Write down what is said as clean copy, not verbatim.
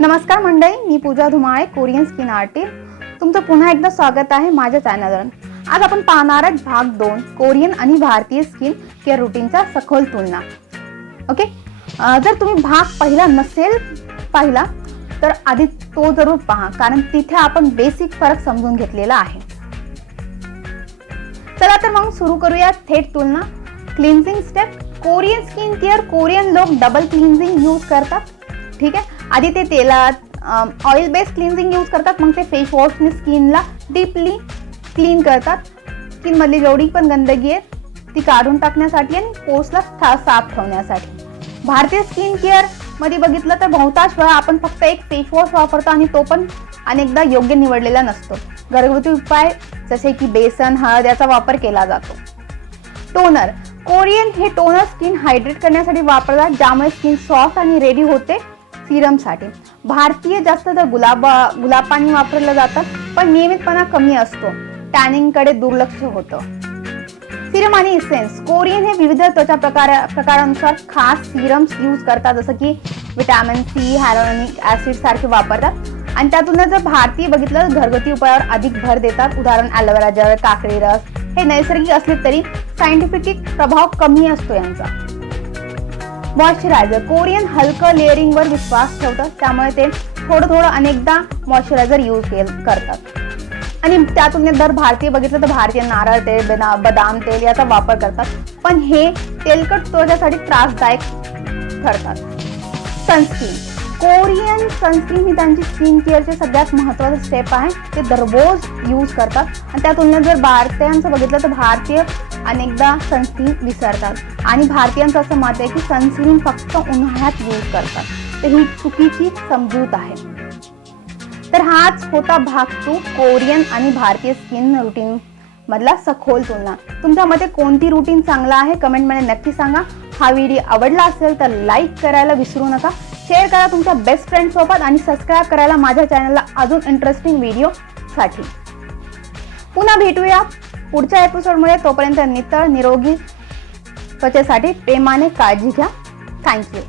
नमस्कार मंडळी, मी पूजा Dhumale, Korean skin artist. तुमचं पुन्हा एकदा स्वागत आहे माझ्या चॅनलवर. आज आपण पाहणार आहोत भाग 2 कोरियन आणि भारतीय स्किन केअर रुटीनचा सखोल तुलना. ओके, जर तुम्ही भाग पहिला नसेल पाहिला तर आधी तो जरूर पहा, कारण तिथे आपण बेसिक फरक समजून घेतलेला आहे. चला तर मग सुरू करूया थेट तुलना. Cleansing step. Korean skin care, Korean लोक डबल क्लिन्झिंग यूज करतात. ठीक आहे, आधी ते तेलात ऑइल बेस्ड क्लिन्झिंग यूज करतात, मग ते फेस वॉशने स्किनला डीपली क्लीन करतात. स्किन मधली जेवढी पण गंदगी आहे ती काढून टाकण्यासाठी आणि पोस्टला साफ ठेवण्यासाठी. भारतीय स्किन केअर मध्ये बघितलं तर बहुतांश वेळा आपण फक्त एक फेस वॉश वापरतो आणि तो पण अनेकदा योग्य निवडलेला नसतो. घरगुती उपाय जसे की बेसन, हळद याचा वापर केला जातो. टोनर. कोरियन हे टोनर स्किन हायड्रेट करण्यासाठी वापरतात, ज्यामुळे स्किन सॉफ्ट आणि रेडी होते सिरमसाठी. भारतीय जास्त तर गुलाब पाणी वापरलं जातं, पण नियमितपणा कमी असतो, टॅनिंग कडे दुर्लक्ष होतं. सिरम आणि इसेन्स. कोरियन हे विविध त्वचा प्रकारानुसार खास सिरम्स यूज करतात, जसं की विटॅमिन सी, हायलोनिक ऍसिड सारखे वापरतात. आणि त्यातून जर भारतीय बघितलं तर घरगुती उपायावर अधिक भर देतात. उदाहरण ॲलोवेरा जेल, काकडी रस. हे नैसर्गिक असले तरी सायंटिफिक प्रभाव कमी असतो यांचा. मॉइश्चरायझर. कोरियन हलकं लेअरिंग वर विश्वास ठेवतात, त्यामुळे ते थोडं अनेकदा मॉइश्चरायझर यूज करतात. आणि त्या तुलनेत जर भारतीय बघितलं तर भारतीय नारळ तेल, बदाम तेल याचा वापर करतात, पण हे तेलकट त्वचासाठी त्रासदायक ठरतात. सनस्क्रीन. कोरियन सनस्क्रीन ही त्यांची स्किन केअरचे सगळ्यात महत्त्वाचं स्टेप आहे. ते दररोज यूज करतात. आणि त्या तुलनेत जर भारतीयांचं बघितलं तर भारतीय अनेकदा सनस्क्रीन विसरतात. आणि भारतीयांचं असं मत आहे की सनस्क्रीन फक्त उन्हाळ्यात यूज करतात, तर ही चुकीची समजूत आहे. तर हाच होता भाग 2 कोरियन आणि भारतीय स्किन रुटीन मधला सखोल तुलना. तुमच्या मते कोणती रुटीन चांगला आहे कमेंटमध्ये नक्की सांगा. हा व्हिडिओ आवडला असेल तर लाईक करायला विसरू नका, शेअर करा तुमच्या बेस्ट फ्रेंड सोबत आणि सबस्क्राईब करायला माझ्या चॅनलला अजून इंटरेस्टिंग व्हिडिओ साठी. पुन्हा भेटूया पुढच्या एपिसोडमध्ये. तोपर्यंत नितळ निरोगी त्वचेसाठी प्रेमाने काळजी घ्या. थँक्यू.